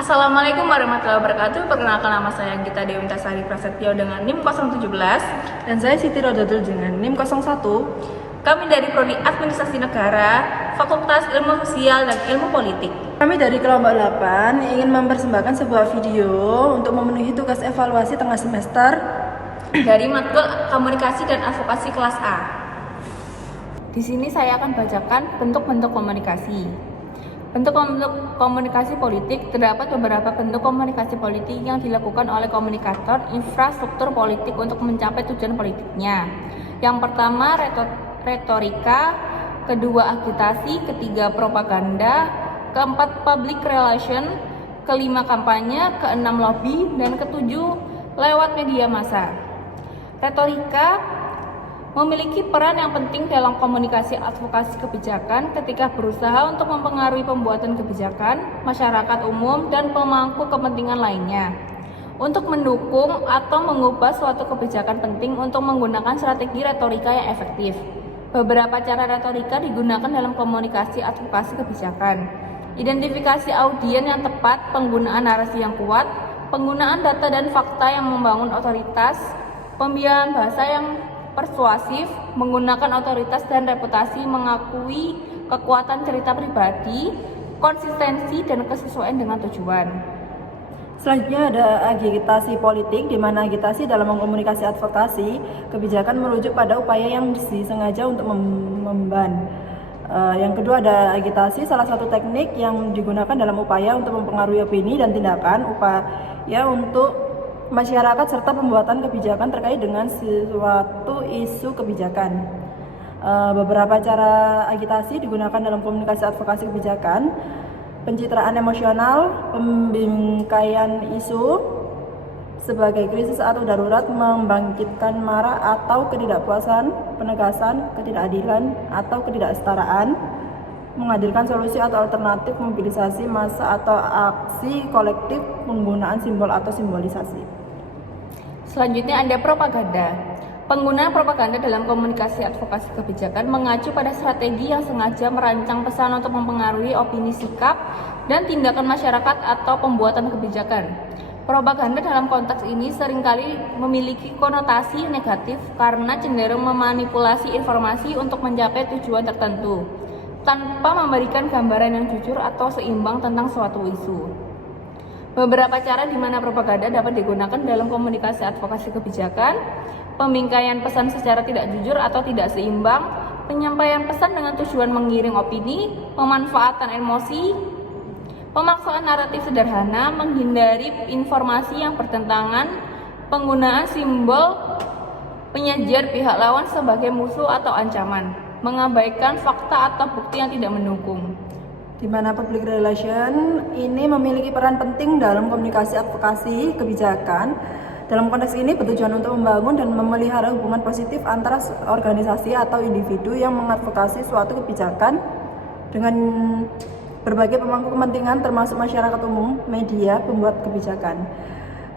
Assalamualaikum warahmatullahi wabarakatuh. Perkenalkan nama saya Gita Dewintasari Prasetyo dengan NIM 017 dan saya Siti Rodatul dengan NIM 01. Kami dari Prodi Administrasi Negara, Fakultas Ilmu Sosial dan Ilmu Politik. Kami dari kelompok 8 ingin mempersembahkan sebuah video untuk memenuhi tugas evaluasi tengah semester dari matkul Komunikasi dan Advokasi kelas A. Di sini saya akan bacakan bentuk-bentuk komunikasi. Bentuk-bentuk komunikasi politik, terdapat beberapa bentuk komunikasi politik yang dilakukan oleh komunikator infrastruktur politik untuk mencapai tujuan politiknya. Yang pertama, retorika, kedua agitasi, ketiga propaganda, keempat public relation, kelima kampanye, keenam lobby, dan ketujuh lewat media massa. Retorika memiliki peran yang penting dalam komunikasi advokasi kebijakan ketika berusaha untuk mempengaruhi pembuatan kebijakan, masyarakat umum, dan pemangku kepentingan lainnya untuk mendukung atau mengubah suatu kebijakan penting untuk menggunakan strategi retorika yang efektif. Beberapa cara retorika digunakan dalam komunikasi advokasi kebijakan. Identifikasi audien yang tepat, penggunaan narasi yang kuat, penggunaan data dan fakta yang membangun otoritas, pemilihan bahasa yang persuasif, menggunakan otoritas dan reputasi, mengakui kekuatan cerita pribadi, konsistensi dan kesesuaian dengan tujuan. Selanjutnya ada agitasi politik, di mana agitasi dalam mengkomunikasi advokasi kebijakan merujuk pada upaya yang disengaja untuk memban. Yang kedua ada agitasi, salah satu teknik yang digunakan dalam upaya untuk mempengaruhi opini dan tindakan, upaya untuk masyarakat serta pembuatan kebijakan terkait dengan suatu isu kebijakan. Beberapa cara agitasi digunakan dalam komunikasi advokasi kebijakan: pencitraan emosional, pembingkaian isu sebagai krisis atau darurat, membangkitkan marah atau ketidakpuasan, penegasan ketidakadilan atau ketidaksetaraan, menghadirkan solusi atau alternatif, mobilisasi massa atau aksi kolektif, penggunaan simbol atau simbolisasi. Selanjutnya ada propaganda. Penggunaan propaganda dalam komunikasi advokasi kebijakan mengacu pada strategi yang sengaja merancang pesan untuk mempengaruhi opini, sikap, dan tindakan masyarakat atau pembuatan kebijakan. Propaganda dalam konteks ini seringkali memiliki konotasi negatif karena cenderung memanipulasi informasi untuk mencapai tujuan tertentu, tanpa memberikan gambaran yang jujur atau seimbang tentang suatu isu. Beberapa cara di mana propaganda dapat digunakan dalam komunikasi advokasi kebijakan: pembingkaian pesan secara tidak jujur atau tidak seimbang, penyampaian pesan dengan tujuan menggiring opini, pemanfaatan emosi, pemaksaan naratif sederhana, menghindari informasi yang bertentangan, penggunaan simbol penyajian pihak lawan sebagai musuh atau ancaman, mengabaikan fakta atau bukti yang tidak mendukung. Di mana public relation ini memiliki peran penting dalam komunikasi advokasi kebijakan. Dalam konteks ini bertujuan untuk membangun dan memelihara hubungan positif antara organisasi atau individu yang mengadvokasi suatu kebijakan dengan berbagai pemangku kepentingan termasuk masyarakat umum, media, pembuat kebijakan.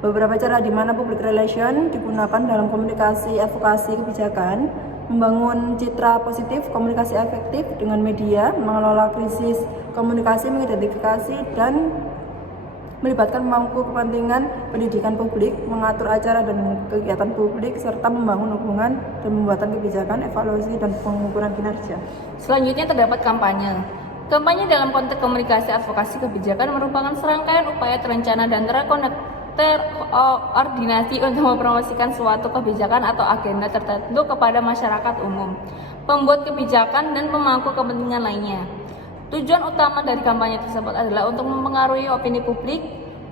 Beberapa cara di mana public relation digunakan dalam komunikasi advokasi kebijakan: membangun citra positif, komunikasi efektif dengan media, mengelola krisis komunikasi, mengidentifikasi dan melibatkan pemangku kepentingan pendidikan publik, mengatur acara dan kegiatan publik, serta membangun hubungan dan pembuatan kebijakan, evaluasi dan pengukuran kinerja. Selanjutnya terdapat kampanye. Kampanye dalam konteks komunikasi advokasi kebijakan merupakan serangkaian upaya terencana dan terkoordinasi untuk mempromosikan suatu kebijakan atau agenda tertentu kepada masyarakat umum, pembuat kebijakan, dan pemangku kepentingan lainnya. Tujuan utama dari kampanye tersebut adalah untuk mempengaruhi opini publik,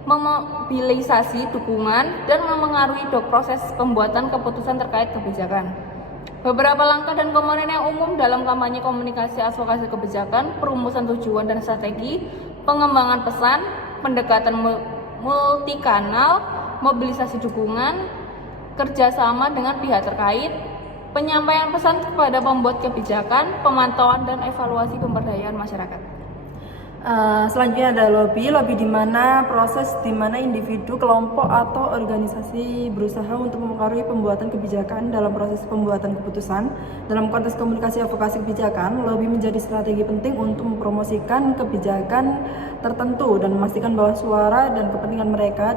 memobilisasi dukungan, dan mempengaruhi proses pembuatan keputusan terkait kebijakan. Beberapa langkah dan komponen yang umum dalam kampanye komunikasi advokasi kebijakan: perumusan tujuan dan strategi, pengembangan pesan, pendekatan multikanal, mobilisasi dukungan, kerjasama dengan pihak terkait, penyampaian pesan kepada pembuat kebijakan, pemantauan dan evaluasi pemberdayaan masyarakat. Selanjutnya ada lobby di mana proses di mana individu, kelompok atau organisasi berusaha untuk mempengaruhi pembuatan kebijakan dalam proses pembuatan keputusan. Dalam konteks komunikasi advokasi kebijakan, lobby menjadi strategi penting untuk mempromosikan kebijakan tertentu dan memastikan bahwa suara dan kepentingan mereka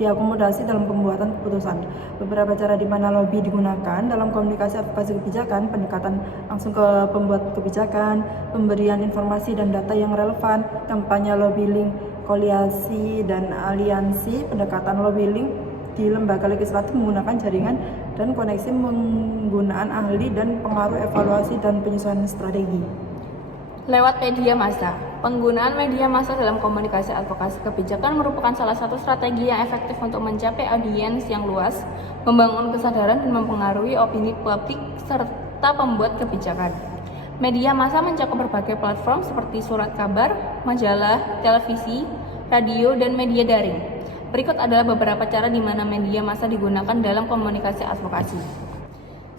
diakomodasi dalam pembuatan keputusan. Beberapa cara di mana lobby digunakan dalam komunikasi advokasi kebijakan: pendekatan langsung ke pembuat kebijakan, pemberian informasi dan data yang relevan, kampanye lobbying, koalisi dan aliansi, pendekatan lobbying di lembaga legislatif menggunakan jaringan dan koneksi, penggunaan ahli dan pengaruh evaluasi dan penyesuaian strategi. Lewat media massa. Penggunaan media massa dalam komunikasi advokasi kebijakan merupakan salah satu strategi yang efektif untuk mencapai audiens yang luas, membangun kesadaran dan mempengaruhi opini publik serta pembuat kebijakan. Media massa mencakup berbagai platform seperti surat kabar, majalah, televisi, radio, dan media daring. Berikut adalah beberapa cara di mana media massa digunakan dalam komunikasi advokasi.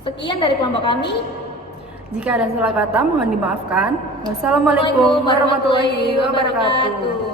Sekian dari kelompok kami. Jika ada salah kata mohon dimaafkan. Wassalamualaikum warahmatullahi wabarakatuh.